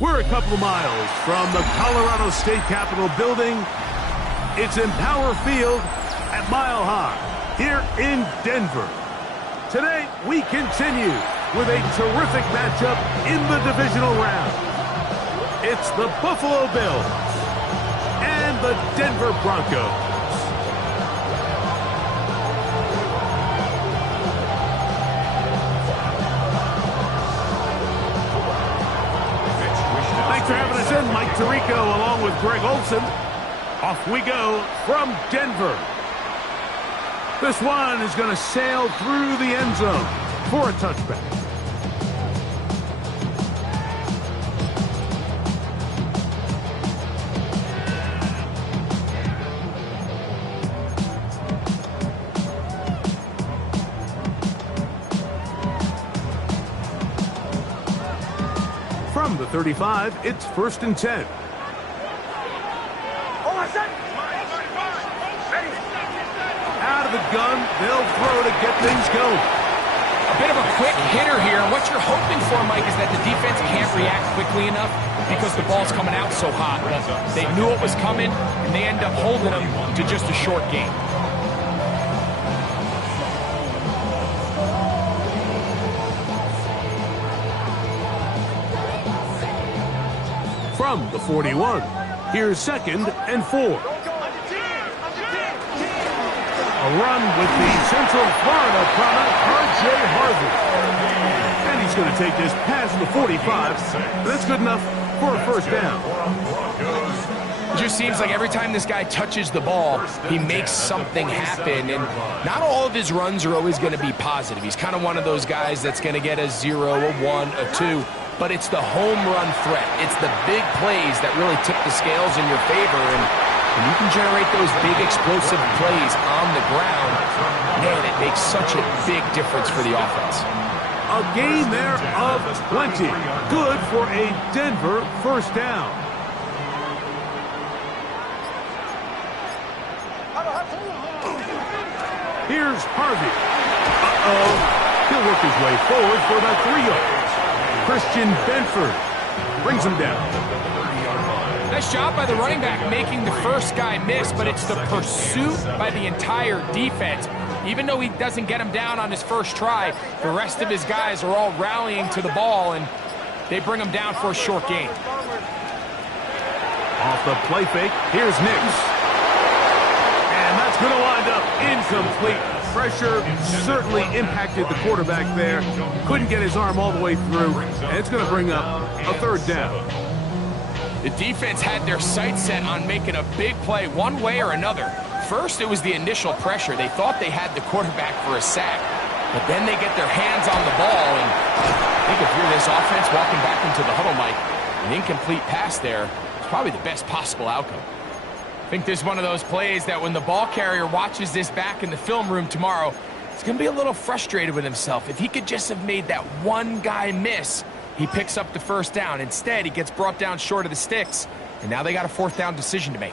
We're a couple of miles from the Colorado State Capitol building. It's Empower Field at Mile High here in Denver. Today, we continue with a terrific matchup in the divisional round. It's the Buffalo Bills and the Denver Broncos. Thanks for having us in, Mike Tirico, along with Greg Olson. Off we go from Denver. This one is going to sail through the end zone for a touchback. From the 35, it's 1st and 10. Out of the gun, they'll throw to get things going. A bit of a quick hitter here. What you're hoping for, Mike, is that the defense can't react quickly enough because the ball's coming out so hot. They knew it was coming, and they end up holding them to just a short game. From the 41, here's 2nd and 4. A run with the Central Florida product, R.J. Harvey. And he's going to take this past the 45. That's good enough for a 1st down. It just seems like every time this guy touches the ball, he makes something happen. And not all of his runs are always going to be positive. He's kind of one of those guys that's going to get a 0, a 1, a 2. But it's the home run threat. It's the big plays that really tip the scales in your favor. And when you can generate those big explosive plays on the ground, man, it makes such a big difference for the offense. A gain there of 20. Good for a Denver 1st down. Here's Harvey. Uh-oh. He'll work his way forward for about 3 yards. Christian Benford brings him down. Nice job by the running back making the first guy miss, but it's the pursuit by the entire defense. Even though he doesn't get him down on his first try, the rest of his guys are all rallying to the ball, and they bring him down for a short gain. Off the play fake, here's Nix. And that's going to wind up incomplete. Pressure certainly impacted the quarterback there. Couldn't get his arm all the way through, and it's going to bring up a 3rd down. The defense had their sights set on making a big play one way or another. First, it was the initial pressure. They thought they had the quarterback for a sack, but then they get their hands on the ball, and I think if you're this offense walking back into the huddle, Mike, an incomplete pass there is probably the best possible outcome. I think this is one of those plays that when the ball carrier watches this back in the film room tomorrow, he's going to be a little frustrated with himself. If he could just have made that one guy miss, he picks up the 1st down. Instead, he gets brought down short of the sticks, and now they got a 4th down decision to make.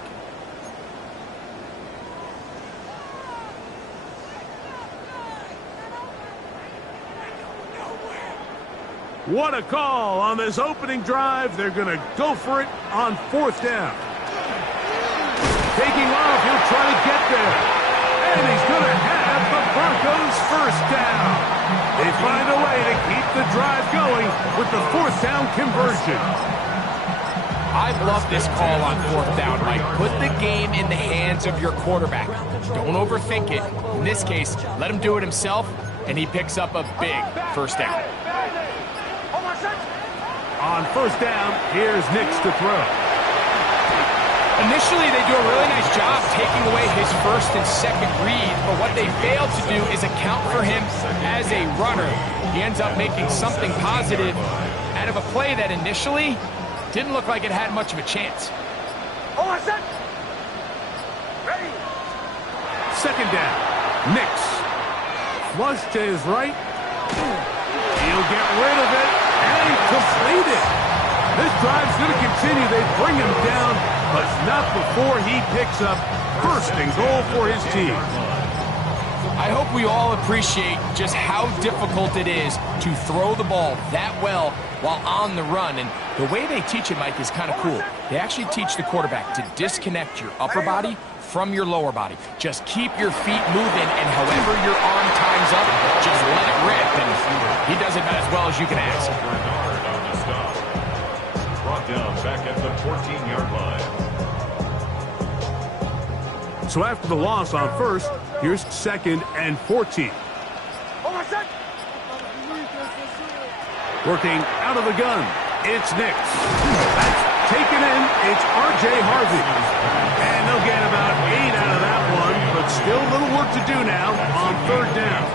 What a call on this opening drive. They're going to go for it on 4th down. Taking off, he'll try to get there. And he's going to have the Broncos 1st down. They find a way to keep the drive going with the 4th down conversion. I love this call on 4th down, Mike. Put the game in the hands of your quarterback. Don't overthink it. In this case, let him do it himself, and he picks up a big 1st down. On 1st down, here's Nix to throw. Initially, they do a really nice job taking away his 1st and 2nd read, but what they fail to do is account for him as a runner. He ends up making something positive out of a play that initially didn't look like it had much of a chance. Second down. Nix. Flush to his right. He'll get rid of it and complete it. This drive's going to continue. They bring him down, but not before he picks up first and goal for his team. I hope we all appreciate just how difficult it is to throw the ball that well while on the run. And the way they teach it, Mike, is kind of cool. They actually teach the quarterback to disconnect your upper body from your lower body. Just keep your feet moving, and however your arm times up, just let it rip. And he does it about as well as you can ask. Brought down back at the 14-yard line. So after the loss on first, here's 2nd and 14. Working out of the gun, it's Nix. That's taken in, it's R.J. Harvey. And they'll get about 8 out of that one, but still a little work to do now on 3rd down.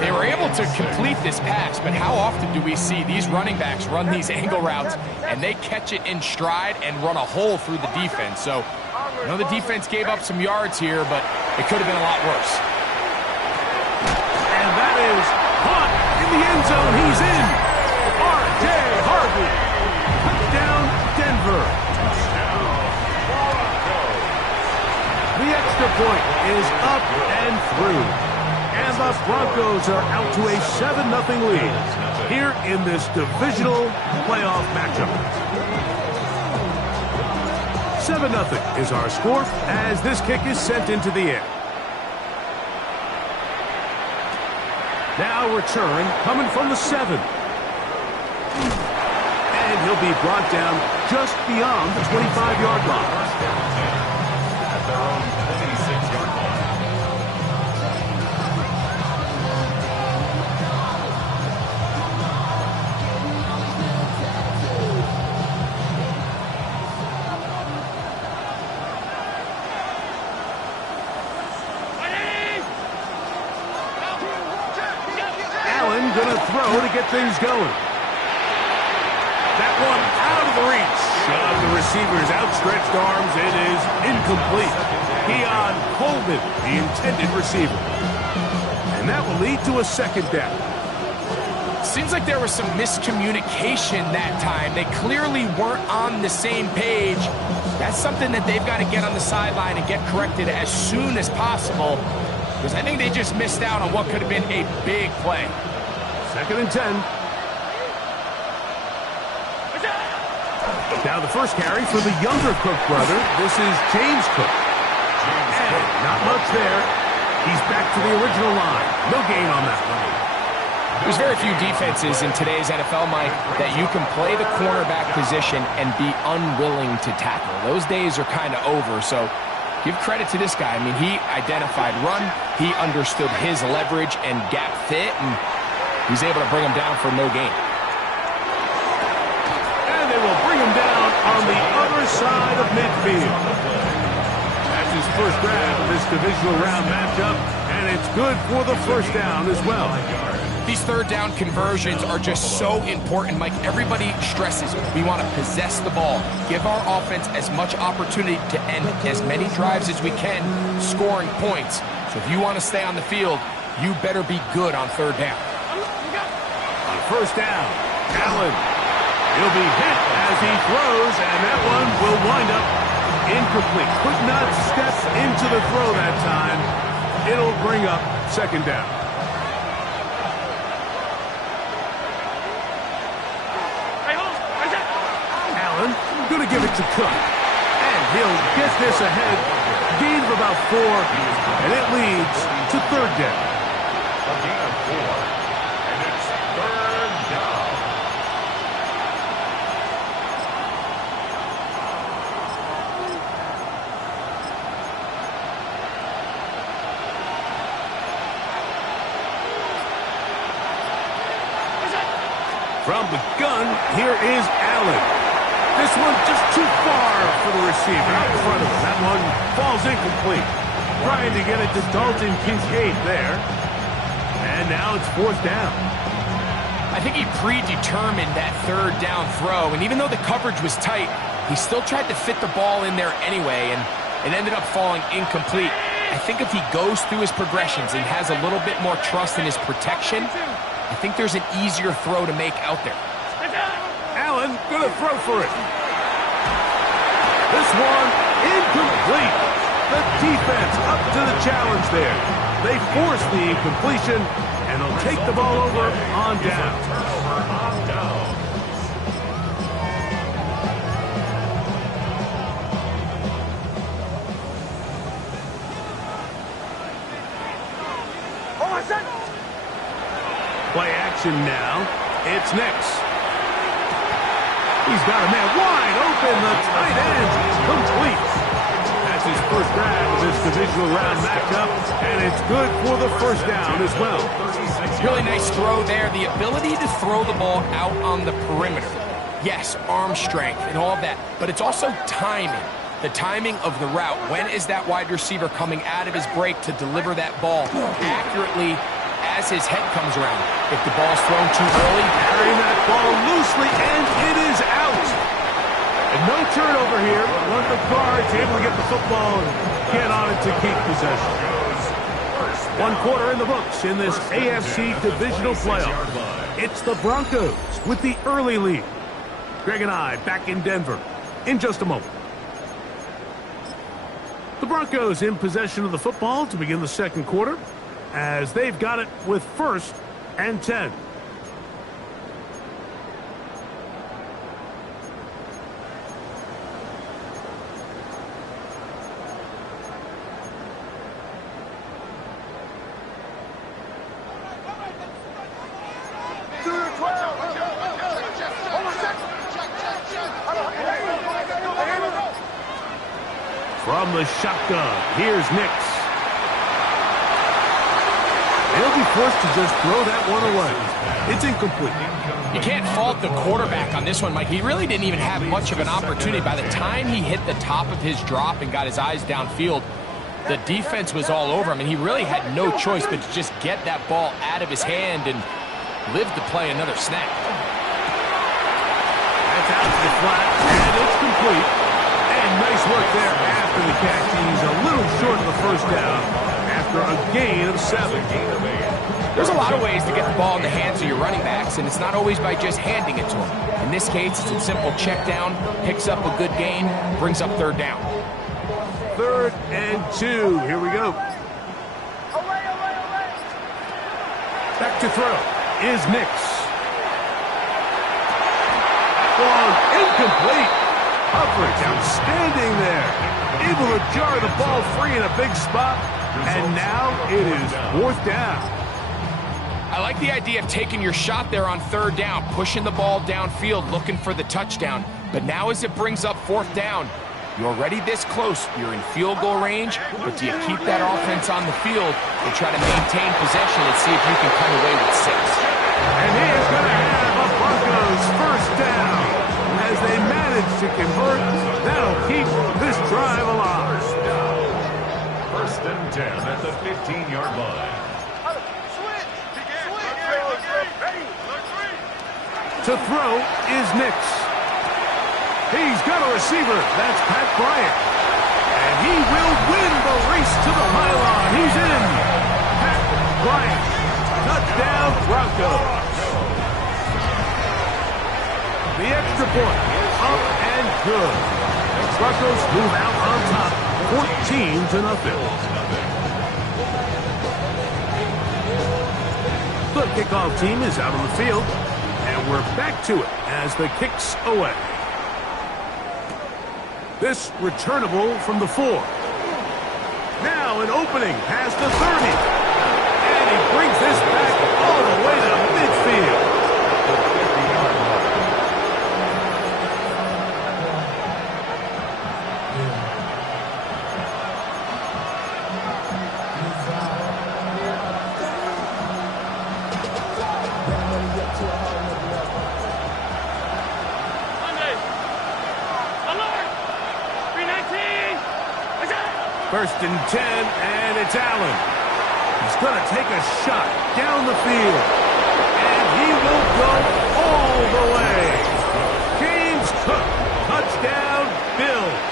They were able to complete this pass, but how often do we see these running backs run these angle routes and they catch it in stride and run a hole through the defense? So I know the defense gave up some yards here, but it could have been a lot worse. And that is caught in the end zone. He's in. R.J. Harvey. Touchdown, Denver. The extra point is up and through. And the Broncos are out to a 7-0 lead here in this divisional playoff matchup. 7-0 is our score as this kick is sent into the air. Now return coming from the 7. And he'll be brought down just beyond the 25-yard line. At their own 26-yard line. Allen gonna throw to get things going. That one out of the reach of the receiver's outstretched arms. It is incomplete. Keon Coleman, the intended receiver. And that will lead to a 2nd down. Seems like there was some miscommunication that time. They clearly weren't on the same page. That's something that they've got to get on the sideline and get corrected as soon as possible, because I think they just missed out on what could have been a big play. 2nd and 10. Now the first carry for the younger Cook brother. This is James Cook. And not much there. He's back to the original line. No gain on that one. There's very few defenses in today's NFL, Mike, that you can play the cornerback position and be unwilling to tackle. Those days are kind of over, so give credit to this guy. I mean, he identified run, he understood his leverage and gap fit, and he's able to bring him down for no gain. And they will bring him down on the other side of midfield. That's his first grab of this divisional round matchup, and it's good for the first down as well. These 3rd down conversions are just so important, Mike. Everybody stresses we want to possess the ball, give our offense as much opportunity to end as many drives as we can, scoring points. So if you want to stay on the field, you better be good on 3rd down. On 1st down, Allen. He'll be hit as he throws, and that one will wind up incomplete. Could not step into the throw that time. It'll bring up 2nd down. Allen going to give it to Cook. And he'll get this ahead. Gain of about 4, and it leads to 3rd down. A gain of 4, and it's 3rd down. From the gun, here is Allen. This one just too far for the receiver out in front of him. That one falls incomplete. Trying to get it to Dalton Kincaid there. And now it's 4th down. I I think he predetermined that third down throw, and even though the coverage was tight, he still tried to fit the ball in there anyway, and it ended up falling incomplete. I think if he goes through his progressions and has a little bit more trust in his protection, I think there's an easier throw to make out there. Allen gonna throw for it. This one incomplete. The defense up to the challenge there. They force the incompletion, and they'll take the ball over on down. Play action now. It's Nix. He's got a man wide open. The tight end is complete. That's his first grab of this divisional round matchup, and it's good for the first down as well. Really nice throw there. The ability to throw the ball out on the perimeter. Yes, arm strength and all of that, but it's also timing. The timing of the route. When is that wide receiver coming out of his break to deliver that ball accurately as his head comes around? If the ball's thrown too early, carrying that ball loosely, and it is out. And no turnover here. One of the guards able to get the football and get on it to keep possession. 1 quarter in the books in this AFC divisional playoff. It's the Broncos with the early lead. Greg and I back in Denver in just a moment. The Broncos in possession of the football to begin the second quarter, as they've got it with 1st and 10. From the shotgun, here's Nix. He'll be forced to just throw that one away. It's incomplete. You can't fault the quarterback on this one, Mike. He really didn't even have much of an opportunity. By the time he hit the top of his drop and got his eyes downfield, the defense was all over him, and he really had no choice but to just get that ball out of his hand and live to play another snap. That's out to the flat, and it's complete. And nice work there after the catch. He's a little short of the first down after a gain of 7. There's a lot of ways to get the ball in the hands of your running backs, and it's not always by just handing it to them. In this case, it's a simple check down, picks up a good gain, brings up 3rd down. 3rd and 2. Here we go. Back to throw is Nix. Long, incomplete. Coverage outstanding there. Able to jar the ball free in a big spot. And now it is 4th down. I like the idea of taking your shot there on 3rd down, pushing the ball downfield, looking for the touchdown. But now as it brings up 4th down, you're already this close. You're in field goal range, but do you keep that offense on the field and try to maintain possession and see if you can come away with 6? And he is going to have a Broncos 1st down. As they manage to convert, that'll keep this drive alive. 1st and 10 at the 15-yard line. To throw is Nix. He's got a receiver. That's Pat Bryant. And he will win the race to the pylon. He's in. Pat Bryant. Touchdown, Broncos. The extra point is up and good. Broncos move out on top, 14-0. The kickoff team is out on the field, and we're back to it as the kick's away. This returnable from the 4. Now an opening past the 30. And he brings this back all the way to midfield. First and 10, and it's Allen. He's going to take a shot down the field. And he will go all the way. James Cook, touchdown, Bills.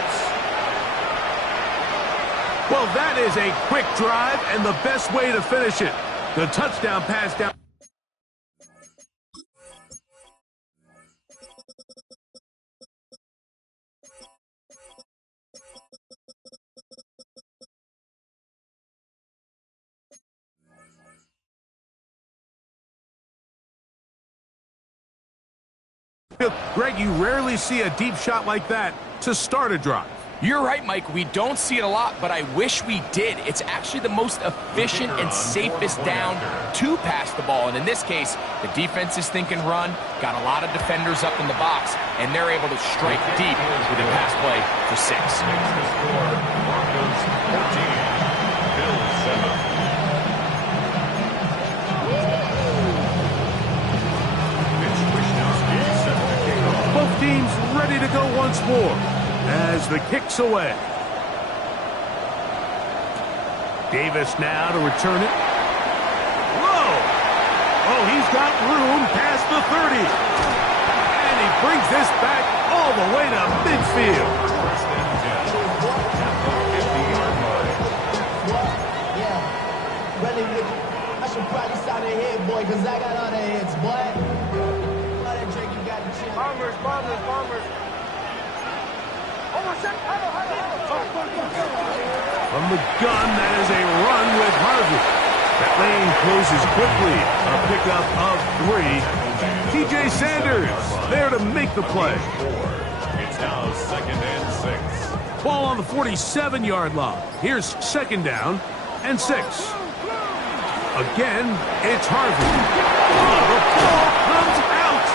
Well, that is a quick drive and the best way to finish it. The touchdown pass down. Greg, you rarely see a deep shot like that to start a drive. You're right, Mike. We don't see it a lot, but I wish we did. It's actually the most efficient and safest down to pass the ball. And in this case, the defense is thinking run, got a lot of defenders up in the box, and they're able to strike deep with a pass play for 6. Both teams ready to go once more as the kick's away. Davis now to return it. Whoa! Oh, he's got room past the 30. And he brings this back all the way to midfield. Yeah, really, I should probably sign a hit, boy, because I got all the hits, boy. Bombers. From the gun, that is a run with Harvey. That lane closes quickly. A pickup of 3. TJ Sanders there to make the play. It's now 2nd and 6. Ball on the 47-yard line. Here's 2nd down and 6. Again, it's Harvey. Oh, the ball comes out.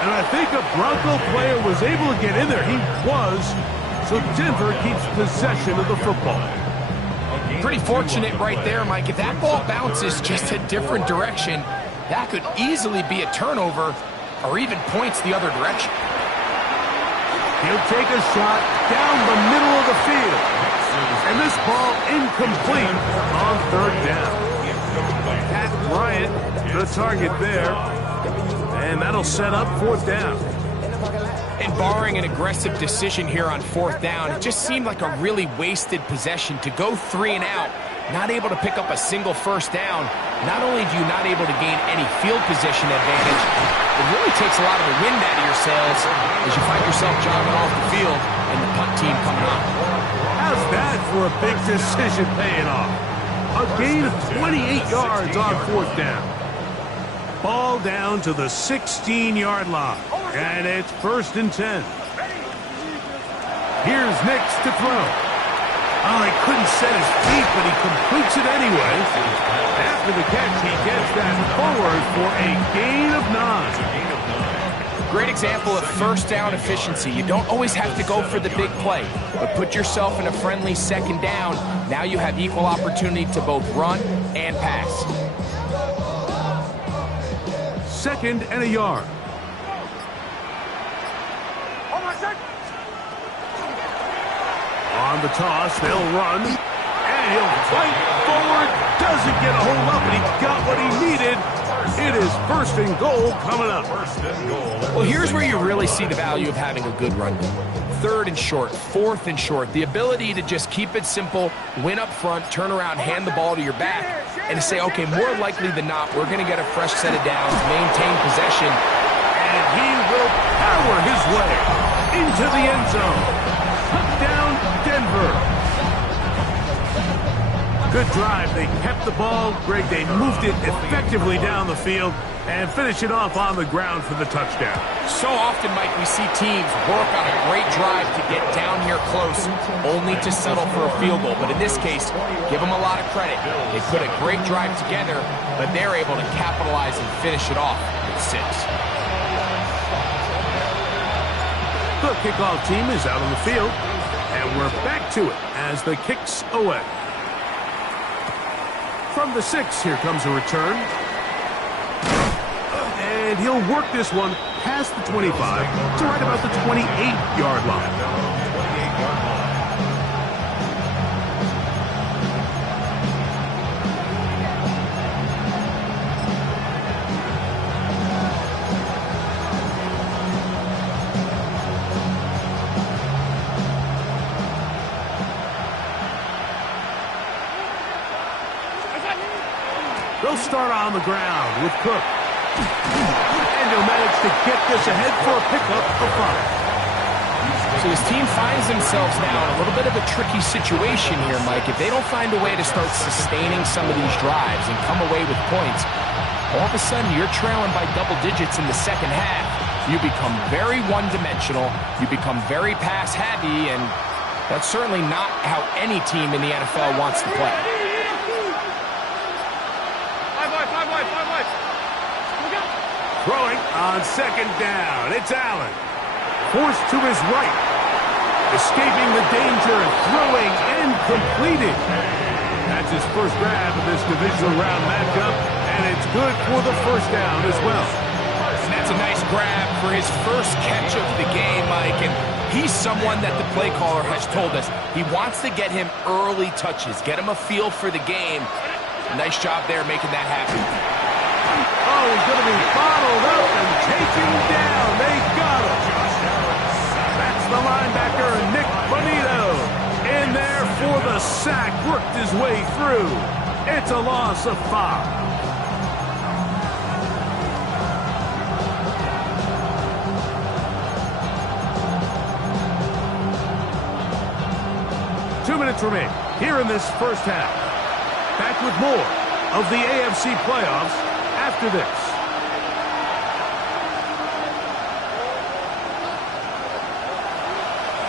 And I think a Bronco player was able to get in there. He was. So Denver keeps possession of the football. Pretty fortunate right there, Mike. If that ball bounces just a different direction, that could easily be a turnover or even points the other direction. He'll take a shot down the middle of the field. And this ball incomplete on 3rd down. Pat Bryant, the target there. And that'll set up 4th down. And barring an aggressive decision here on 4th down, it just seemed like a really wasted possession to go 3 and out, not able to pick up a single 1st down. Not only do you not able to gain any field position advantage, it really takes a lot of the wind out of your sails as you find yourself jogging off the field and the punt team coming on. How's that for a big decision paying off? A gain of 28 yards on 4th down. Ball down to the 16-yard line. And it's 1st and 10. Here's Nix to throw. Oh, he couldn't set his feet, but he completes it anyway. After the catch, he gets that forward for a gain of 9. Great example of 1st down efficiency. You don't always have to go for the big play, but put yourself in a friendly 2nd down. Now you have equal opportunity to both run and pass. 2nd and a yard. On the toss, they'll run, and he'll fight forward. Doesn't get a hold up, and he got what he needed. It is 1st and goal coming up. Well, here's where you really see the value of having a good run game. 3rd and short, 4th and short. The ability to just keep it simple, win up front, turn around, hand the ball to your back, and to say, okay, more likely than not, we're going to get a fresh set of downs, maintain possession. And he will power his way into the end zone. Touchdown, Denver. Good drive. They kept the ball. Greg, they moved it effectively down the field and finish it off on the ground for the touchdown. So often, Mike, we see teams work on a great drive to get down here close, only to settle for a field goal. But in this case, give them a lot of credit. They put a great drive together, but they're able to capitalize and finish it off with 6. The kickoff team is out on the field, and we're back to it as the kick's away. From the 6, here comes a return. And he'll work this one past the 25 to right about the 28-yard line. start on the ground with Cook. And he'll manage to get this ahead for a pickup of 5. So his team finds themselves now in a little bit of a tricky situation here, Mike. If they don't find a way to start sustaining some of these drives and come away with points, all of a sudden you're trailing by double digits in the second half. You become very one-dimensional, you become very pass-heavy, and that's certainly not how any team in the NFL wants to play. Throwing on second down. It's Allen. Forced to his right. Escaping the danger, throwing and completing. That's his first grab of this divisional round matchup, and it's good for the first down as well. And that's a nice grab for his first catch of the game, Mike, and he's someone that the play caller has told us he wants to get him early touches, get him a feel for the game. Nice job there making that happen. Oh, he's going to be bottled up and taken down. They got him. That's the linebacker, Nick Bonito. In there for the sack, worked his way through. It's a loss of 5. Two minutes remain here in this first half. Back with more of the AFC playoffs after this.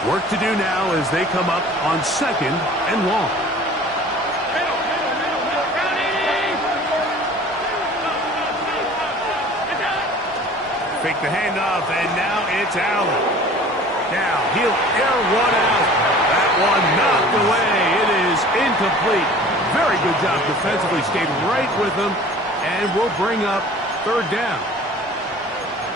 Work to do now as they come up on second and long. Fake the handoff, and now it's Allen. Now he'll air one out. That one knocked away. It is incomplete. Very good job defensively. Stayed right with him, and will bring up third down.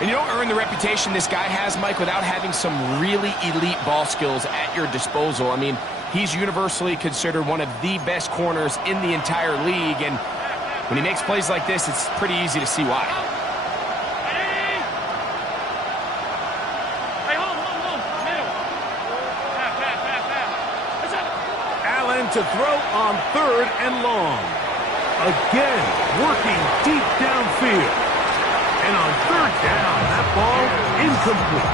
And you don't earn the reputation this guy has, Mike, without having some really elite ball skills at your disposal. I mean, he's universally considered one of the best corners in the entire league, and when he makes plays like this, it's pretty easy to see why. Allen to throw on third and long. Again, working deep downfield. And on third down, that ball incomplete.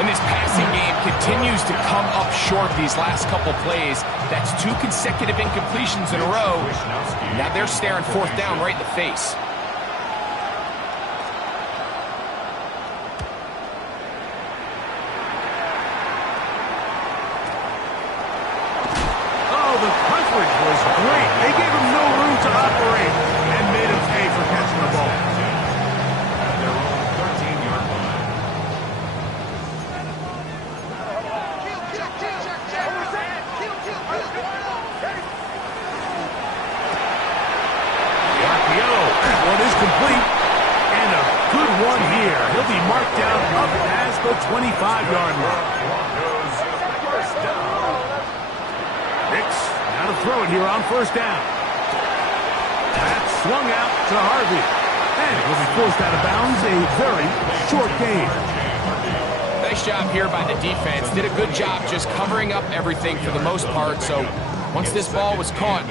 And his passing game continues to come up short these last couple plays. That's 2 consecutive incompletions in a row. Now they're staring fourth down right in the face. Oh, the coverage was great. They gave him no room to operate and made him pay for catching the ball. Complete, and a good one here. He'll be marked down up past the 25-yard line. Hicks now to throw it here on first down. That's swung out to Harvey. And will be forced out of bounds. A very short game. Nice job here by the defense. Did a good job just covering up everything for the most part. So once this ball was caught,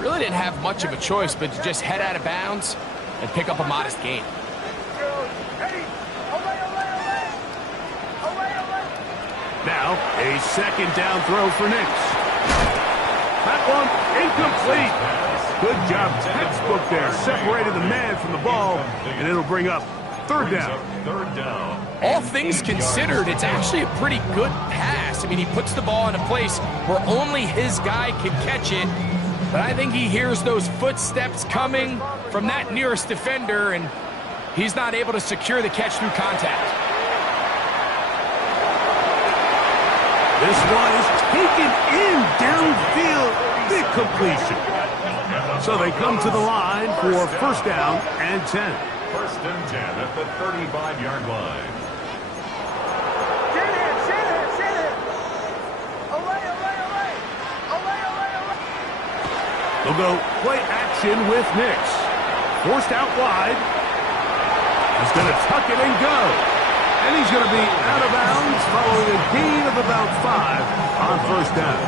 really didn't have much of a choice but to just head out of bounds and pick up a modest gain. Now, a second down throw for Nix. That one incomplete. Good job, textbook there. Separated the man from the ball, and it'll bring up third down. All things considered, it's actually a pretty good pass. I mean, he puts the ball in a place where only his guy can catch it. But I think he hears those footsteps coming from that nearest defender, and he's not able to secure the catch through contact. This one is taken in downfield. Big completion. So they come to the line for first down and 10. First and 10 at the 35-yard line. They'll go play action with Nix. Forced out wide. He's going to tuck it and go. And he's going to be out of bounds following a gain of about 5 on first down.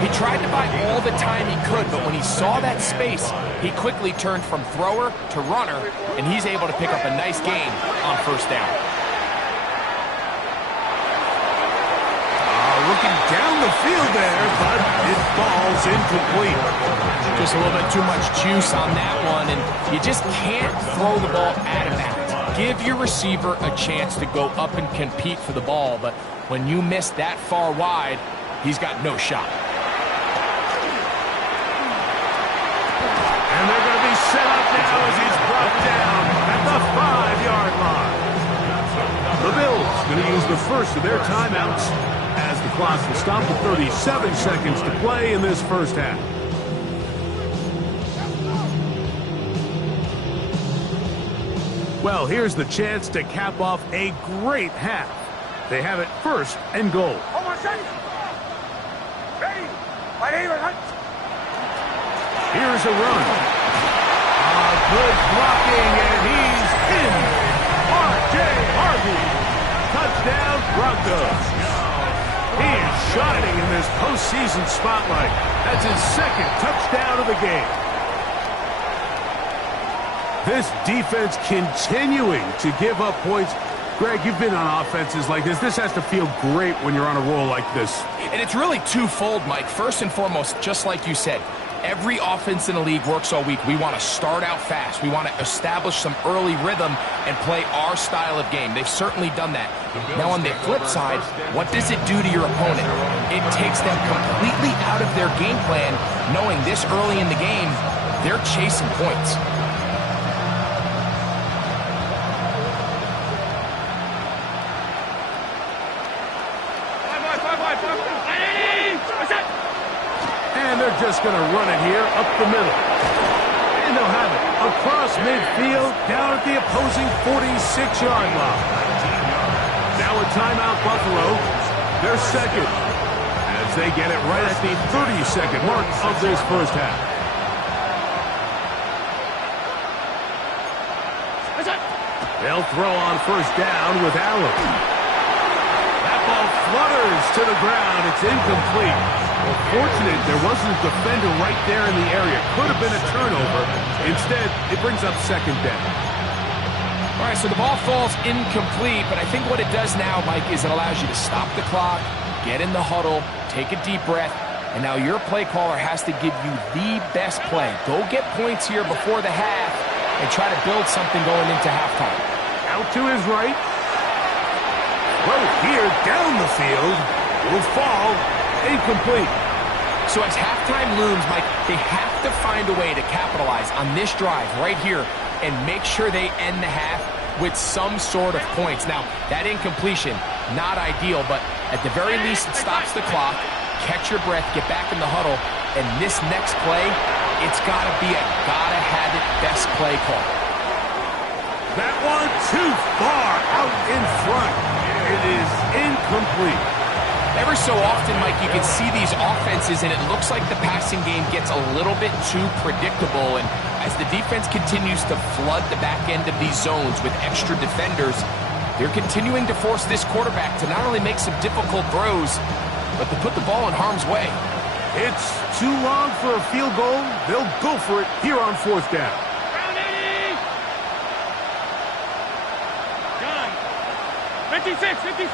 He tried to buy all the time he could, but when he saw that space, he quickly turned from thrower to runner, and he's able to pick up a nice gain on first down. Looking down the field there, but it falls incomplete. Just a little bit too much juice on that one, and you just can't throw the ball out of bounds. Give your receiver a chance to go up and compete for the ball, but when you miss that far wide, he's got no shot. And they're going to be set up now as he's brought down at the 5-yard line. The Bills going to use the first of their timeouts as the clock will stop with 37 seconds to play in this first half. Well, here's the chance to cap off a great half. They have it first and goal. Here's a run. Good blocking, and he's in. R.J. Harvey. Touchdown, Broncos. He is shining in this postseason spotlight. That's his second touchdown of the game. This defense continuing to give up points. Greg, you've been on offenses like this. This has to feel great when you're on a roll like this. And it's really twofold, Mike. First and foremost, just like you said, every offense in the league works all week. We want to start out fast. We want to establish some early rhythm and play our style of game. They've certainly done that. Now on the flip side, what does it do to your opponent? It takes them completely out of their game plan, knowing this early in the game, they're chasing points. And they're just going to run it here up the middle. And they'll have it across midfield down at the opposing 46-yard line. Now a timeout, Buffalo. Their second as they get it right at the 30-second mark of this first half. They'll throw on first down with Allen. That ball flutters to the ground. It's incomplete. Well, fortunate there wasn't a defender right there in the area. Could have been a turnover. Instead, it brings up second down. All right, so the ball falls incomplete, but I think what it does now, Mike, is it allows you to stop the clock, get in the huddle, take a deep breath, and now your play caller has to give you the best play. Go get points here before the half and try to build something going into halftime. Out to his right. Well, here down the field will fall. Incomplete. So as halftime looms, Mike, they have to find a way to capitalize on this drive right here and make sure they end the half with some sort of points. Now, that incompletion, not ideal, but at the very least it stops the clock, catch your breath, get back in the huddle, and this next play, it's got to be a gotta-have-it best play call. That one too far out in front. It is incomplete. Every so often, Mike, you can see these offenses, and it looks like the passing game gets a little bit too predictable. And as the defense continues to flood the back end of these zones with extra defenders, they're continuing to force this quarterback to not only make some difficult throws, but to put the ball in harm's way. It's too long for a field goal. They'll go for it here on fourth down. 56, 56,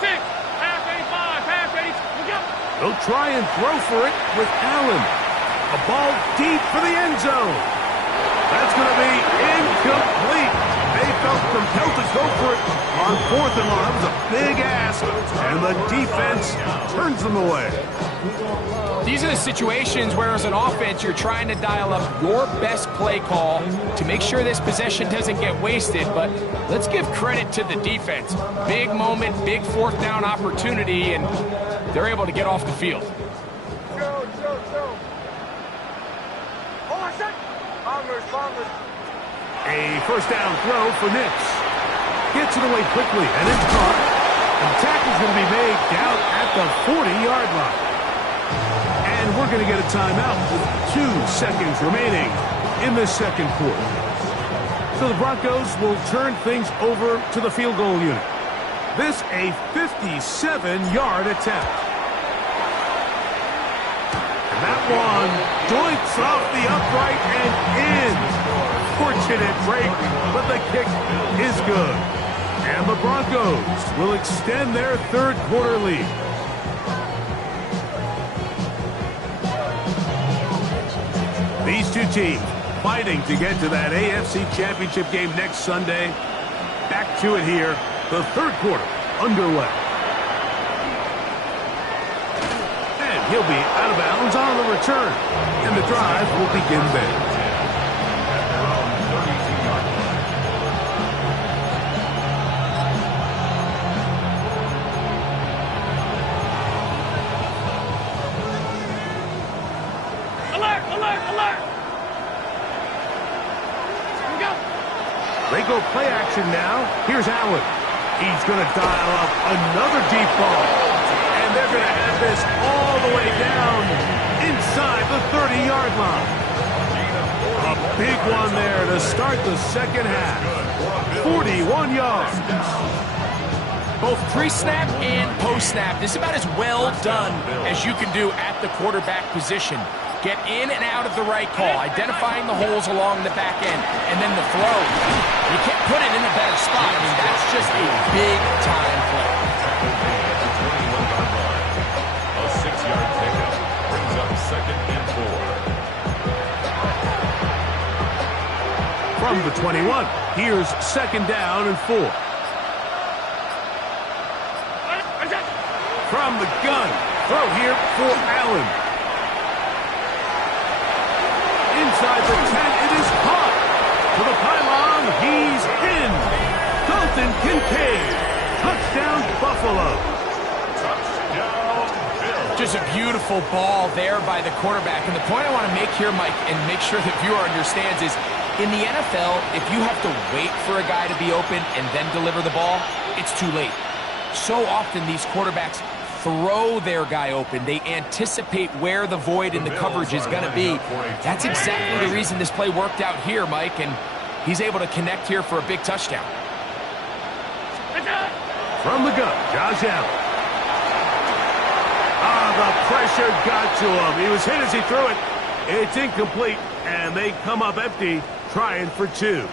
half 85, half 80, look out. They'll try and throw for it with Allen. A ball deep for the end zone. That's going to be incomplete. They felt compelled to go for it on fourth and long. That was a big ask, and the defense turns them away. These are the situations where as an offense you're trying to dial up your best play call to make sure this possession doesn't get wasted, but let's give credit to the defense. Big moment, big fourth down opportunity, and they're able to get off the field. A first down throw for Nix. Gets it away quickly, and it's caught. And the tackle's going to be made down at the 40-yard line. And we're going to get a timeout with 2 seconds remaining in the second quarter. So the Broncos will turn things over to the field goal unit. This a 57-yard attempt. And one. Joints off the upright and in. Fortunate break, but the kick is good. And the Broncos will extend their third quarter lead. These two teams fighting to get to that AFC Championship game next Sunday. Back to it here, the third quarter underway. And he'll be out of bounds on the return. And the drive will begin there. They go play action now. Here's Allen. He's going to dial up another deep ball. And they're going to have this all the way down inside the 30-yard line. A big one there to start the second half. 41 yards. Both pre-snap and post-snap. This is about as well done as you can do at the quarterback position. Get in and out of the right call, identifying the holes along the back end, and then the throw. You can't put it in a better spot. I mean, that's just a big-time play. A 6-yard pickup brings up 2nd and 4. From the 21, here's 2nd down and 4. From the gun, throw here for Allen. Inside the 10, it is caught. To the pylon, he's in. Dalton Kincaid. Touchdown, Buffalo. Touchdown, Bill. Just a beautiful ball there by the quarterback. And the point I want to make here, Mike, and make sure the viewer understands is, in the NFL, if you have to wait for a guy to be open and then deliver the ball, it's too late. So often these quarterbacks throw their guy open. They anticipate where the void in the coverage is going to be. That's exactly the reason this play worked out here, Mike, and he's able to connect here for a big touchdown. From the gun, Josh Allen. The pressure got to him. He was hit as he threw it. It's incomplete, and they come up empty, trying for 2.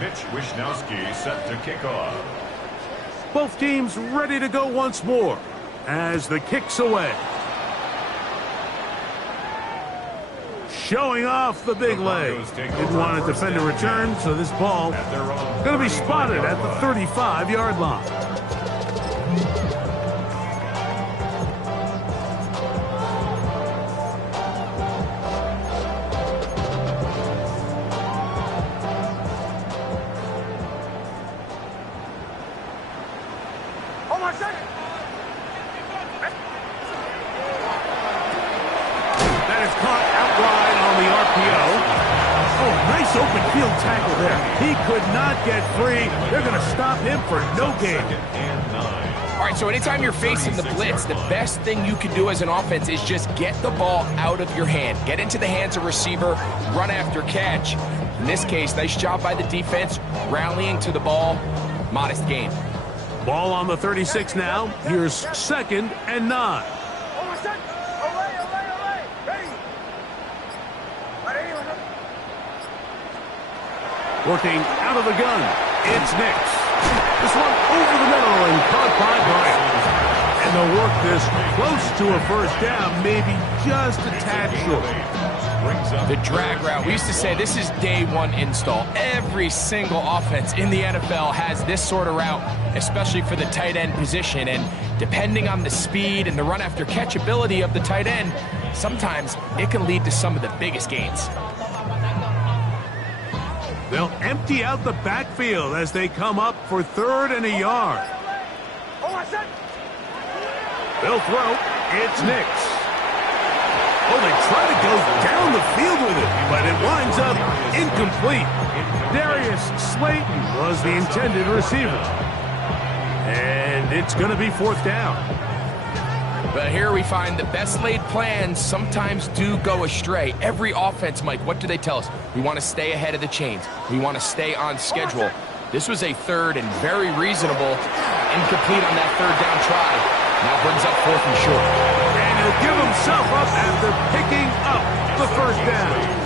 Mitch Wishnowsky set to kick off. Both teams ready to go once more as the kick's away. Showing off the big leg. Didn't want to defend a return, so this ball going to be spotted at the 35-yard line. Open field tackle there. He could not get free. They're going to stop him for no gain. All right, so anytime you're facing the blitz, the best thing you can do as an offense is just get the ball out of your hand. Get into the hands of receiver, run after catch. In this case, nice job by the defense, rallying to the ball. Modest gain. Ball on the 36 now. Here's 2nd and 9. Working out of the gun, it's Nix. This one over the middle and caught by Bryant. And they'll work this close to a first down, maybe just a tad short. The drag route. We used to say this is day one install. Every single offense in the NFL has this sort of route, especially for the tight end position. And depending on the speed and the run after catch ability of the tight end, sometimes it can lead to some of the biggest gains. They'll empty out the backfield as they come up for 3rd and a yard. They'll throw. It's Nix. Oh, they try to go down the field with it, but it winds up incomplete. Darius Slayton was the intended receiver. And it's going to be 4th down. But here we find the best laid plans sometimes do go astray. Every offense, Mike, what do they tell us? We want to stay ahead of the chains. We want to stay on schedule. This was a 3rd and very reasonable. Incomplete on that 3rd down try. Now brings up 4th and short. And he'll give himself up after picking up the first down.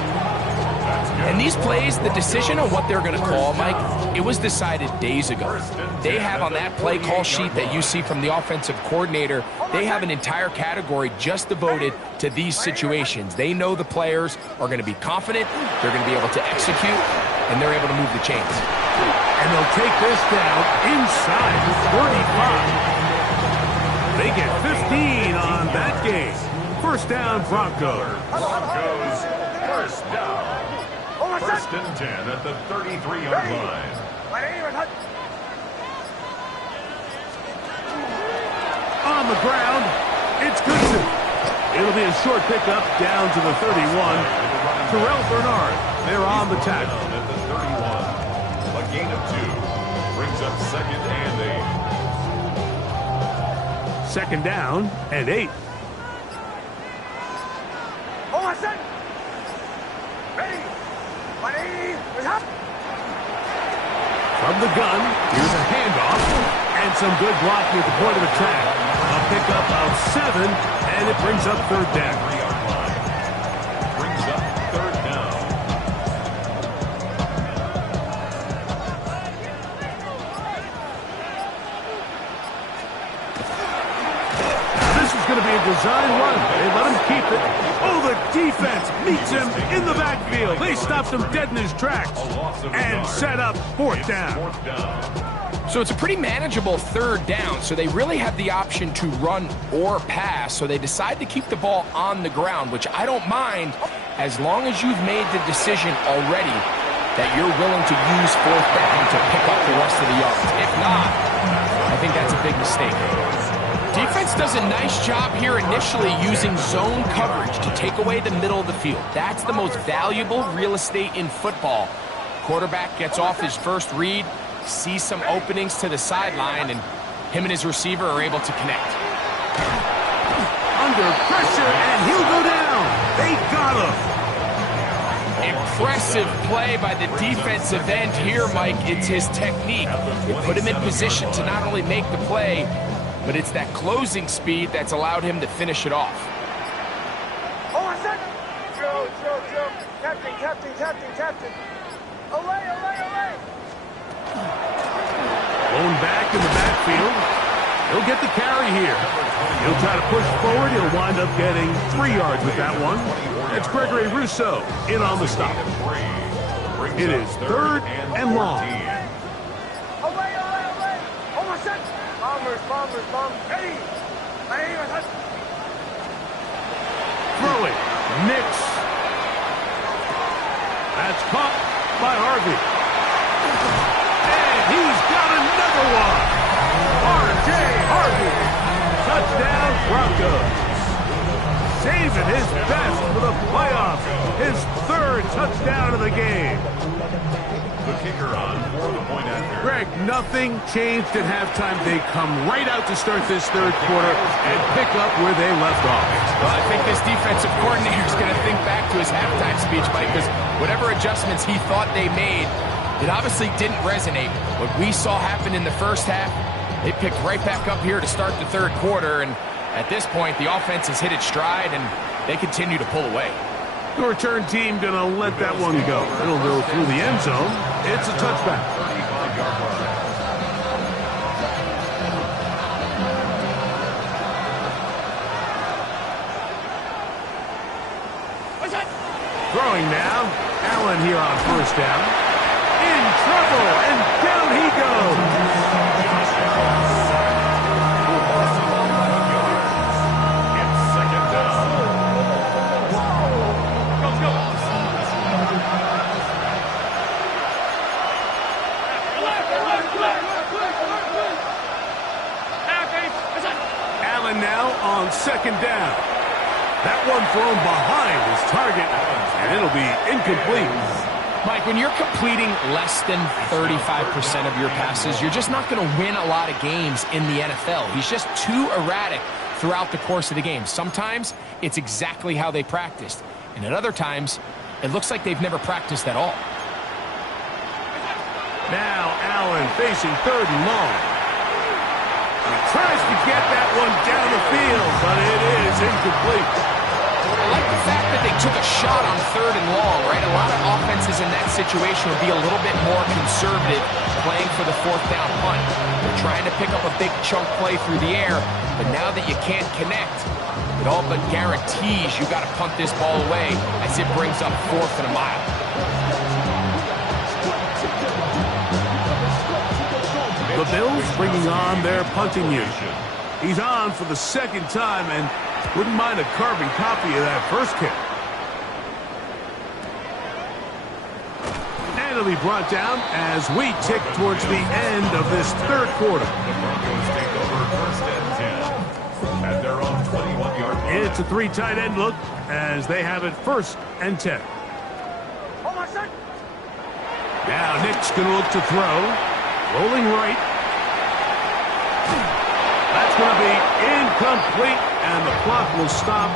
And these plays, the decision on what they're going to call, Mike, it was decided days ago. They have on that play call sheet that you see from the offensive coordinator, they have an entire category just devoted to these situations. They know the players are going to be confident, they're going to be able to execute, and they're able to move the chains. And they'll take this down inside the 35. They get 15 on that game. First down, Broncos. Broncos, first down. First and 10 at the 33-yard line. On the ground, it's Goodson. It'll be a short pickup down to the 31. Terrell Bernard, they're on the tackle. At the 31. A gain of 2. Brings up second and 8. Second down and 8. From the gun, here's a handoff, and some good blocking at the point of attack. A pickup of 7, and it brings up third down. 3-yard line. Brings up third down. This is going to be a design run. They let him keep it. Oh, the defense meets him in the backfield. They stopped him dead in his tracks and set up fourth down. So it's a pretty manageable third down, so they really have the option to run or pass, so they decide to keep the ball on the ground, which I don't mind as long as you've made the decision already that you're willing to use fourth down to pick up the rest of the yards. If not, I think that's a big mistake. Defense does a nice job here initially using zone coverage to take away the middle of the field. That's the most valuable real estate in football. Quarterback gets off his first read, sees some openings to the sideline, and him and his receiver are able to connect. Under pressure, and he'll go down. They got him. Impressive play by the defensive end here, Mike. It's his technique. It put him in position to not only make the play, but it's that closing speed that's allowed him to finish it off. Captain. Away. Blown back in the backfield. He'll get the carry here. He'll try to push forward. He'll wind up getting 3 yards with that one. That's Gregory Rousseau in on the stop. It is third and long. Throw it. Mix. That's caught by Harvey. And he's got another one. R.J. Harvey. Touchdown, Broncos. Saving his best for the playoffs. His third touchdown of the game. The kicker on for the point after. Greg, nothing changed at halftime. They come right out to start this third quarter and pick up where they left off. Well, I think this defensive coordinator is going to think back to his halftime speech, Mike, because whatever adjustments he thought they made, it obviously didn't resonate. What we saw happen in the first half, they picked right back up here to start the third quarter, and at this point, the offense has hit its stride, and they continue to pull away. The return team going to let that one go. It'll go through the end zone. It's a touchback. 35-yard line. Throwing now. Allen here on first down. In trouble, and down he goes. It's second down. Allen now on second down. That one thrown behind his target, and it'll be incomplete. Mike, when you're completing less than 35% of your passes, you're just not going to win a lot of games in the NFL. He's just too erratic throughout the course of the game. Sometimes it's exactly how they practiced, and at other times, it looks like they've never practiced at all. Now Allen facing third and long. And he tries to get that one down the field, but it is incomplete. I like the fact that they took a shot on 3rd and long, right? A lot of offenses in that situation would be a little bit more conservative playing for the 4th down punt. They're trying to pick up a big chunk play through the air, but now that you can't connect, it all but guarantees you got to punt this ball away as it brings up 4th and a mile. The Bills bringing on their punting unit. He's on for the 2nd time and wouldn't mind a carbon copy of that first kick. And it'll be brought down as we tick towards the end of this 3rd quarter. The Broncos take over 1st and 10 at their own 21-yard line. It's a 3 tight end look as they have it 1st and 10. Now Nick's going to look to throw. Rolling right. That's going to be incomplete, and the clock will stop.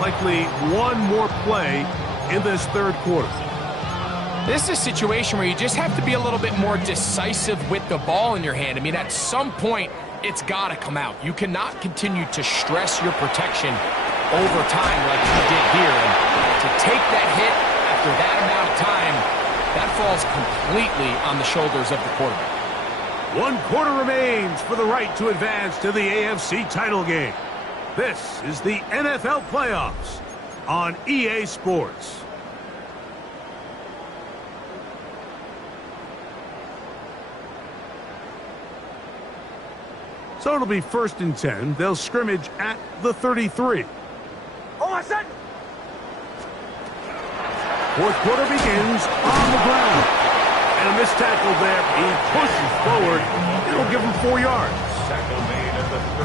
Likely one more play in this 3rd quarter. This is a situation where you just have to be a little bit more decisive with the ball in your hand. I mean, at some point, it's got to come out. You cannot continue to stress your protection over time like you did here. And to take that hit after that amount of time, that falls completely on the shoulders of the quarterback. 1 quarter remains for the right to advance to the AFC title game. This is the NFL playoffs on EA Sports. So it'll be 1st and 10. They'll scrimmage at the 33. 4th quarter begins on the ground. And a missed tackle there. He pushes forward. It'll give him 4 yards.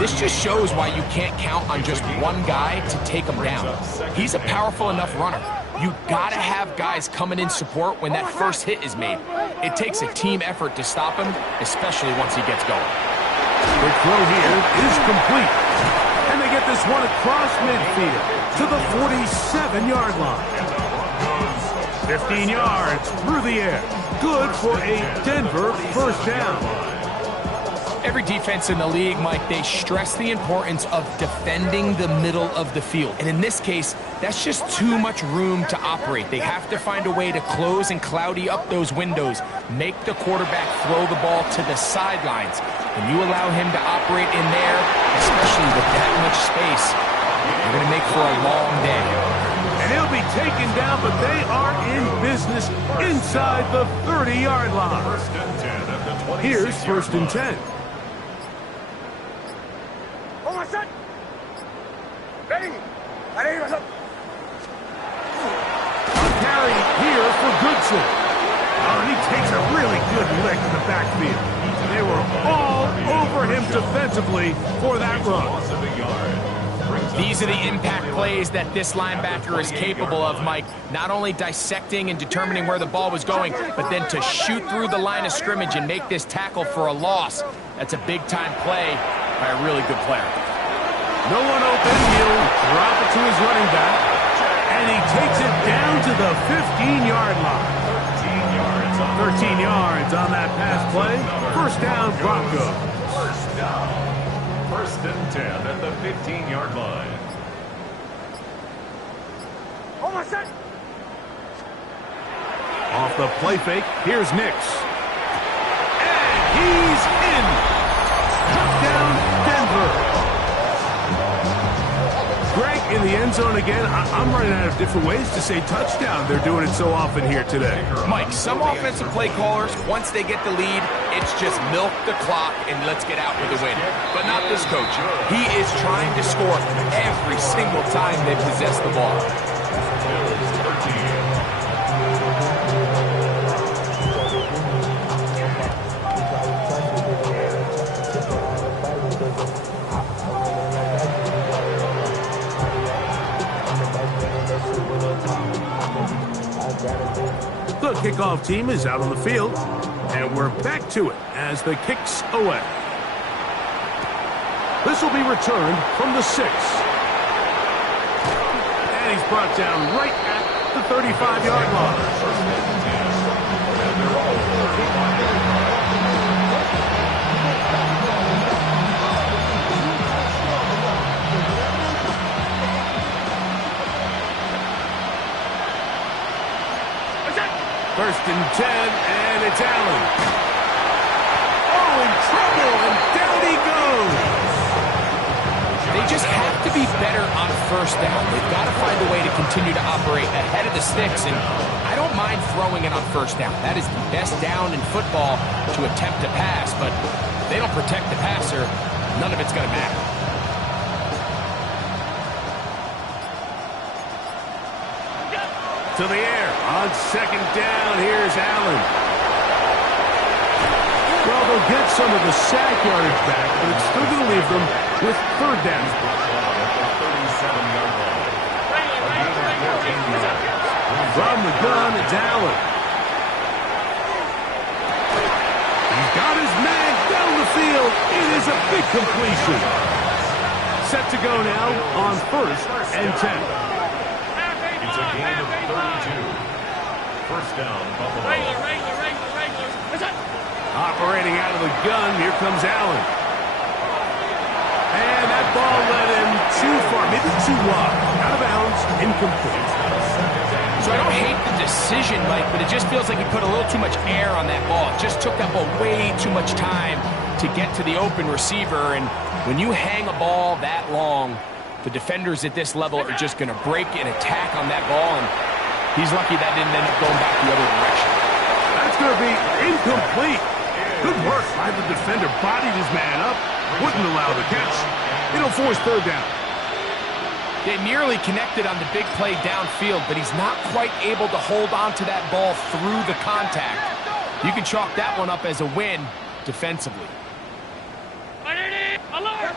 This just shows why you can't count on just one guy to take him down. He's a powerful enough runner. You gotta have guys coming in support when that first hit is made. It takes a team effort to stop him, especially once he gets going. The throw here is complete. And they get this one across midfield to the 47-yard line. 15 yards through the air. Good for a Denver 1st down. Every defense in the league, Mike, they stress the importance of defending the middle of the field. And in this case, that's just too much room to operate. They have to find a way to close and cloudy up those windows, make the quarterback throw the ball to the sidelines. When you allow him to operate in there, especially with that much space, you're going to make for a long day. And he'll be taken down, but they are in business inside the 30-yard line. Here's 1st and 10. Carry here for Goodson. Oh, and he takes a really good lick in the backfield. They were all over him defensively for that run. These are the impact plays that this linebacker is capable of, Mike. Not only dissecting and determining where the ball was going, but then to shoot through the line of scrimmage and make this tackle for a loss. That's a big-time play by a really good player. No one open. He'll drop it to his running back. And he takes it down to the 15-yard line. 13 yards on that pass play. 1st down, Broncos. 1st down. 1st and 10 at the 15-yard line. Off the play fake, here's Nix. And he's in. Touchdown, Denver. Greg in the end zone again. I'm running out of different ways to say touchdown. They're doing it so often here today. Mike, some offensive play callers, once they get the lead, it's just milk the clock and let's get out with a win. But not this coach. He is trying to score every single time they possess the ball. The kickoff team is out on the field, and we're back to it as the kick's away. This will be returned from the 6. And he's brought down right at the 35-yard line. First and 10, and it's Allen. Oh, in trouble, and down he goes. They just have to be better on first down. They've got to find a way to continue to operate ahead of the sticks, and I don't mind throwing it on first down. That is the best down in football to attempt to pass, but if they don't protect the passer, none of it's going to matter. To the air on second down. Here's Allen. Well, they'll get some of the sack yardage back, but it's still going to leave them with third down. From the gun, it's Allen. He's got his man down the field. It is a big completion. Set to go now on first and 10. It's a gain of 32. First down, Buffalo. Regular. Operating out of the gun, here comes Allen. And that ball led him too far, maybe too wide. Out of bounds, incomplete. So I don't hate the decision, Mike, but it just feels like he put a little too much air on that ball. It just took that ball way too much time to get to the open receiver. And when you hang a ball that long, the defenders at this level are just going to break and attack on that ball, and he's lucky that didn't end up going back the other direction. That's going to be incomplete. Good work by the defender. Bodied his man up. Wouldn't allow the catch. It'll force third down. They nearly connected on the big play downfield, but he's not quite able to hold on to that ball through the contact. You can chalk that one up as a win defensively. Alert!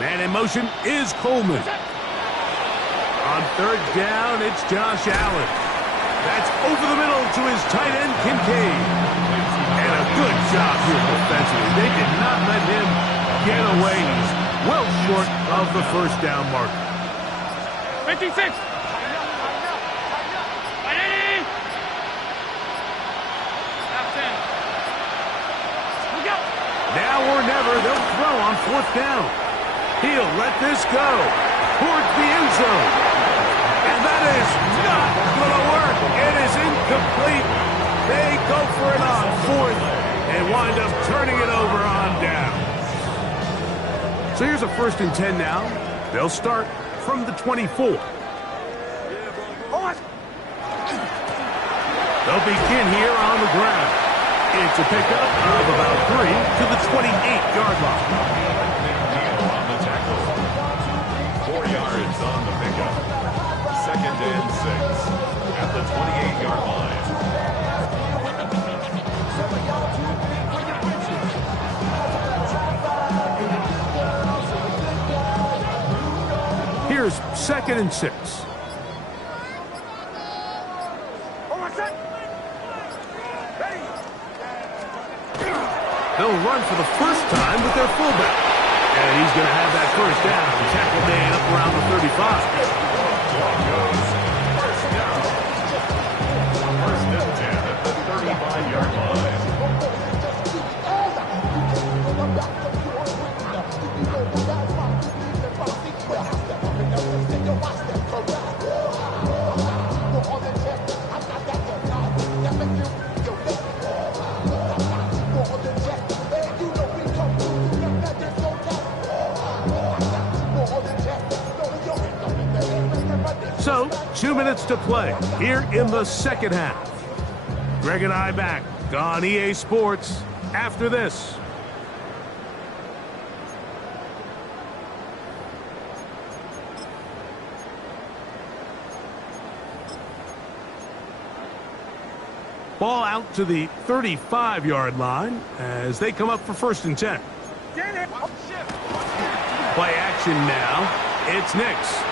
Man in motion is Coleman. On third down, it's Josh Allen. That's over the middle to his tight end, Kincaid. And a good job here defensively. They did not let him get away. He's well short of the first down mark. 56. Now or never, they'll throw on fourth down. He'll let this go towards the end zone. And that is not going to work. It is incomplete. They go for it on fourth and wind up turning it over on down. So here's a first and 10 now. They'll start from the 24. They'll begin here on the ground. It's a pickup of about 3 to the 28-yard line. On the tackle. 4 yards on the pickup. Second and 6 at the 28-yard line. Here's second and 6. They'll run for the first time with their fullback. And he's going to have that first down. Tackle man up around the 35. First and 10 at the 35-yard line. So, 2 minutes to play here in the second half. Greg and I back on EA Sports after this. Ball out to the 35-yard line as they come up for first and 10. Play action now. It's Nix.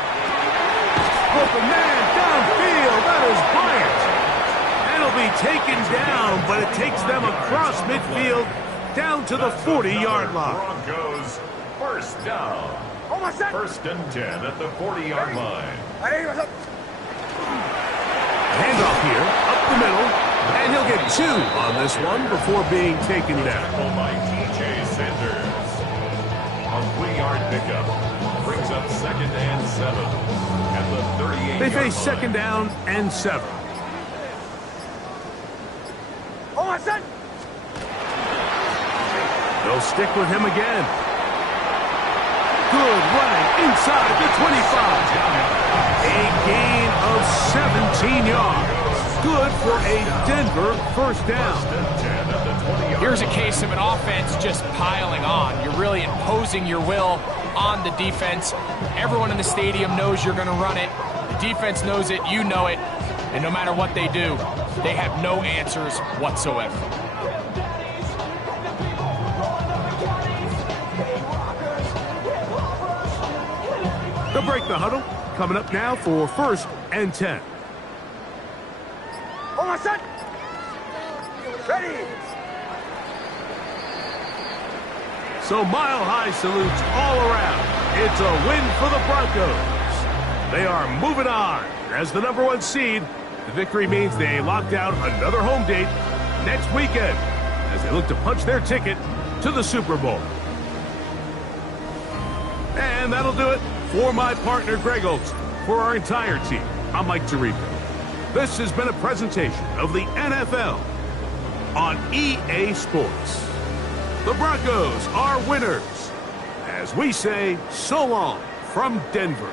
Open man downfield. That is Bryant. And he'll be taken down, but it takes them across midfield down to the 40-yard line. Broncos first down. First and 10 at the 40-yard line. Handoff here, up the middle, and he'll get 2 on this one before being taken down. By TJ Sanders. A 3-yard pickup brings up 2nd and 7 at the 38-yard line. They face 2nd down and 7. Hold on, son. They'll stick with him again. Good running inside the 25. A gain of 17 yards. Good for a Denver first down. Here's a case of an offense just piling on. You're really imposing your will on the defense. Everyone in the stadium knows you're going to run it. The defense knows it, you know it. And no matter what they do, they have no answers whatsoever. They'll break the huddle. Coming up now for 1st and 10. Hold on, son. Ready. So mile-high salutes all around. It's a win for the Broncos. They are moving on. As the #1 seed, the victory means they locked out another home date next weekend as they look to punch their ticket to the Super Bowl. And that'll do it for my partner, Greg Olson. For our entire team, I'm Mike Tirico. This has been a presentation of the NFL on EA Sports. The Broncos are winners, as we say so long from Denver.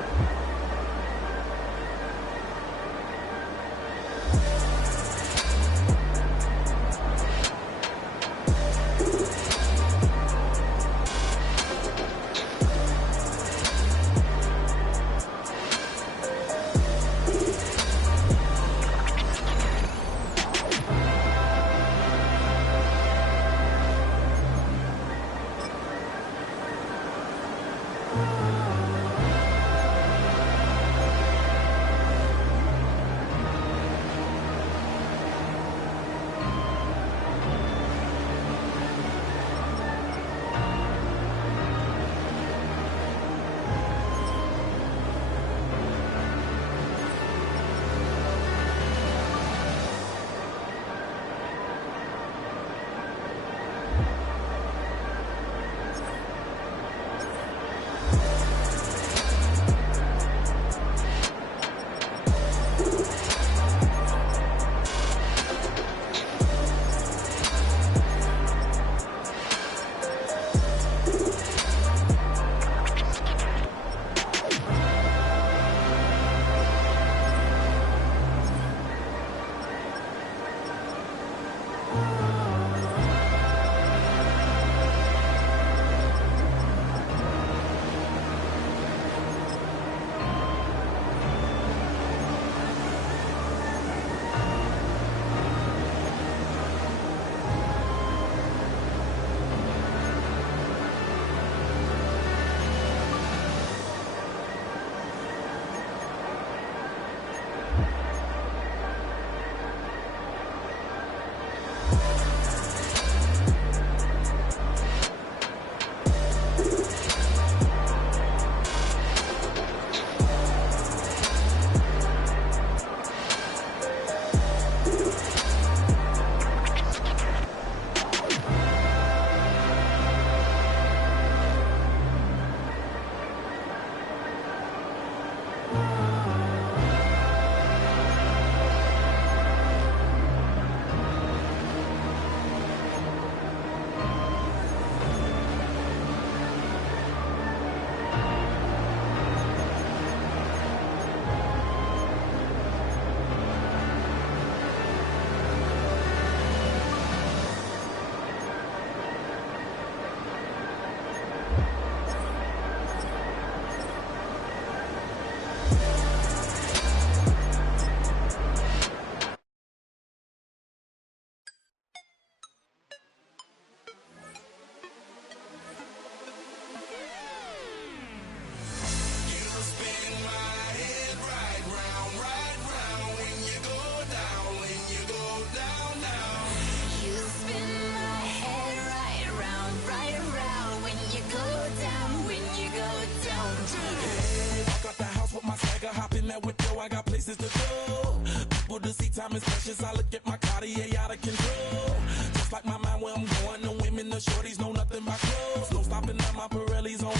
time is precious. I look at my Cartier out of control. Just like my mind where I'm going. The women, the shorties know nothing but clothes. No stopping at my Pirelli's on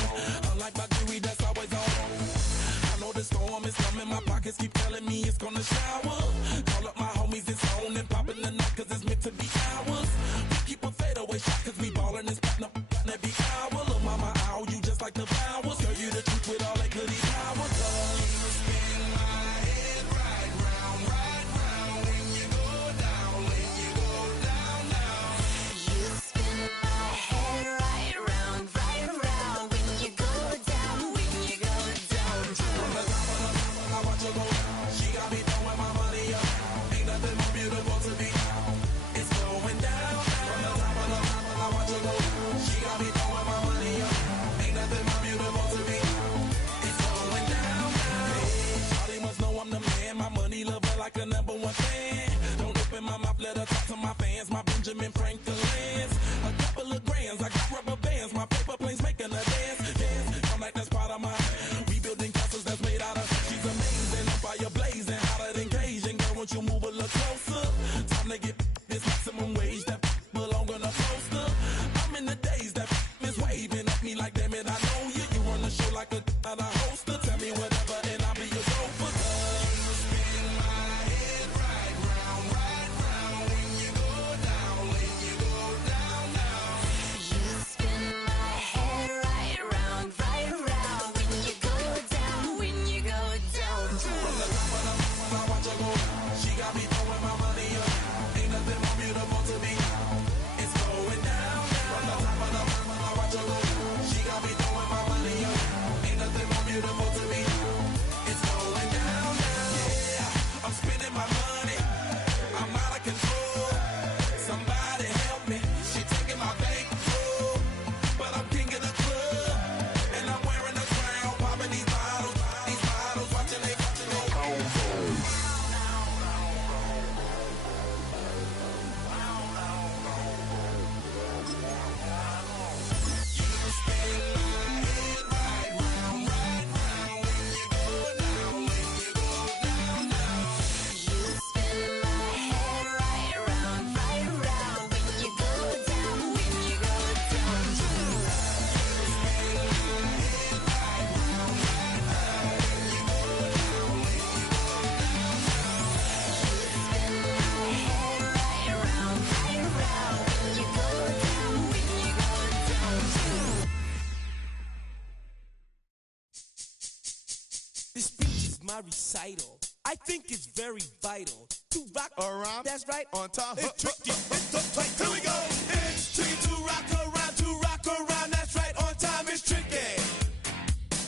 my recital. I think it's very vital to rock around. That's right, on time. It's tricky. It's the play. Here we go. It's tricky to rock around. To rock around. That's right, on time. It's tricky.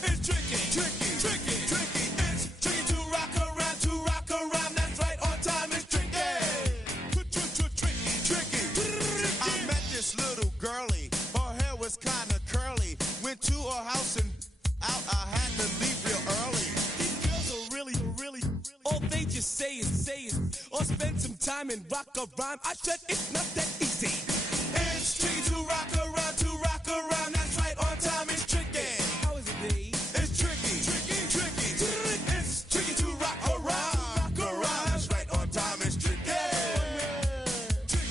It's tricky. Tricky. Tricky. Tricky. It's tricky to rock around. To rock around. That's right, on time. It's tricky. Tricky. Tricky. I met this little girlie. Her hair was kinda curly. Went to her house and out. I had to leave real early. These girls are really. All they just say is, or spend some time and rock a rhyme. I said it's not that easy. It's tricky to rock around. That's right, on time. It's tricky. How is it, B? It's tricky. It's tricky to rock around. That's right, on time. It's tricky. Tricky.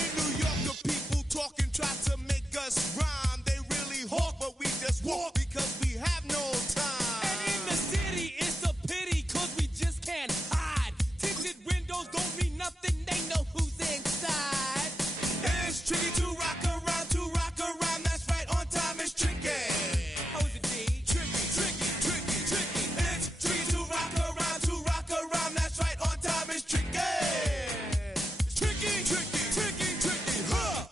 In New York, the people talking try to make us rhyme. They really hawk, but we just walk because we have no time. And in the city, it's a pity, cause we just can't hide. Tinted windows don't mean nothing, they know who's inside. It's tricky to rock around. That's right, on time. It's tricky. How is it, D? Tricky. It's tricky to rock around. That's right, on time. It's tricky. Tricky, huh?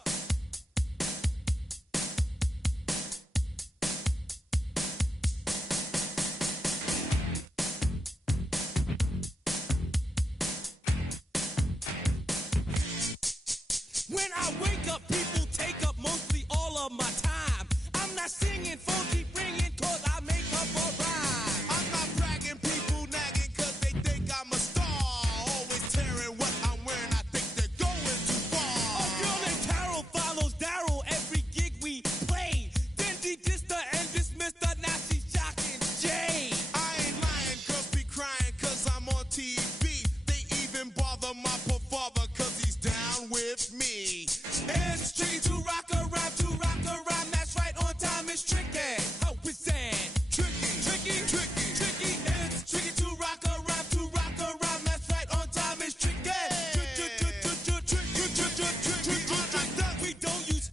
When I wake up, people take up mostly all of my time. I'm not singing, phone keep ringing, cause I make up a rhyme. I'm not bragging, people nagging, cause they think I'm a star. Always tearing what I'm wearing, I think they're going too far. A girl named Carol follows Daryl every gig we play. Then she dissed her and dismissed her, now she's shocking Jay. I ain't lying, girls be crying, cause I'm on TV. They even bother my poor father, cause he's down with me. It's tricky to rock around. That's right, on time. It's tricky. How is that? Tricky. It's tricky to rock around. That's right, on time. It's tricky. We don't use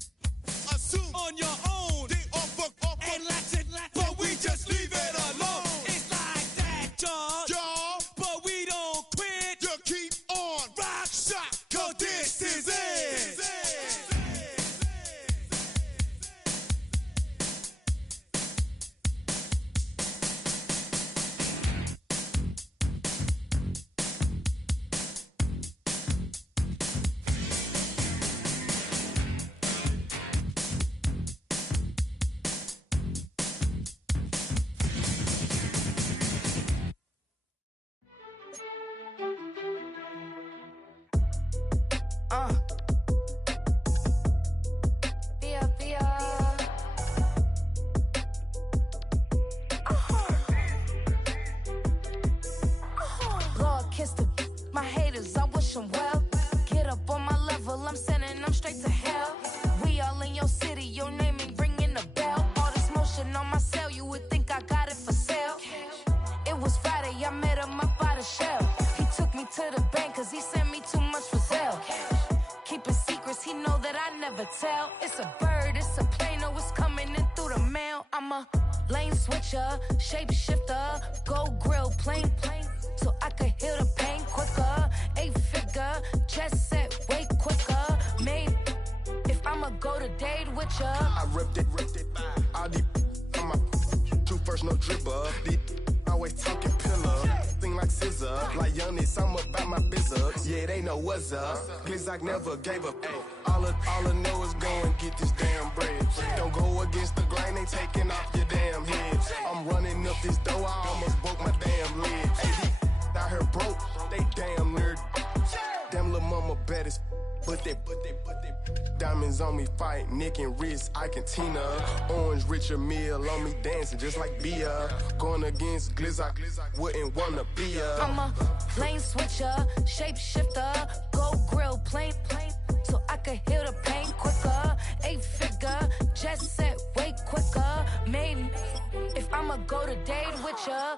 assume on your own. They offer and latch it, but we just leave it alone. It's like that, y'all. But we don't quit. You keep on rock shot, cause this is it. Lord, kiss my haters, I wish them well. Get up on my level, I'm sending them straight to hell. We all in your city, your name ain't ringing the bell. All this motion on my cell, you would think I got it for sale. It was Friday, I met him up by the shell. He took me to the bank, cause he sent me too much for sale. Keeping secrets, he know that I never tell. It's a bird, it's a plane, oh, it's coming in through the mail. I'm a lane switcher, shapeshifter, go grill, plane, so I could heal the pain quicker. 8-figure, chest set way quicker. Made, if I'ma go to date with ya. I ripped it, all these on my two first, no dribble. These always talking pillar, thing like scissor. Like youngest, I'm about my business. Yeah, they know what's up. Glizzock never gave up. All I know is go and get this damn bread. Don't go against the grain, they taking off your damn head. I'm running up this door, I almost broke my damn leg. Hey, out here broke, they damn nerd. Damn little mama bad as but they diamonds on me fight, neck and wrist, I can Tina. Orange Richard Mill on me dancing just like Bia. Going against Glizzock, wouldn't wanna be ya. I'm a lane switcher, shapeshifter, go grill, plane, so I could heal the pain quicker. 8-figure, jet set way quicker. Made, if I'ma go to date with ya.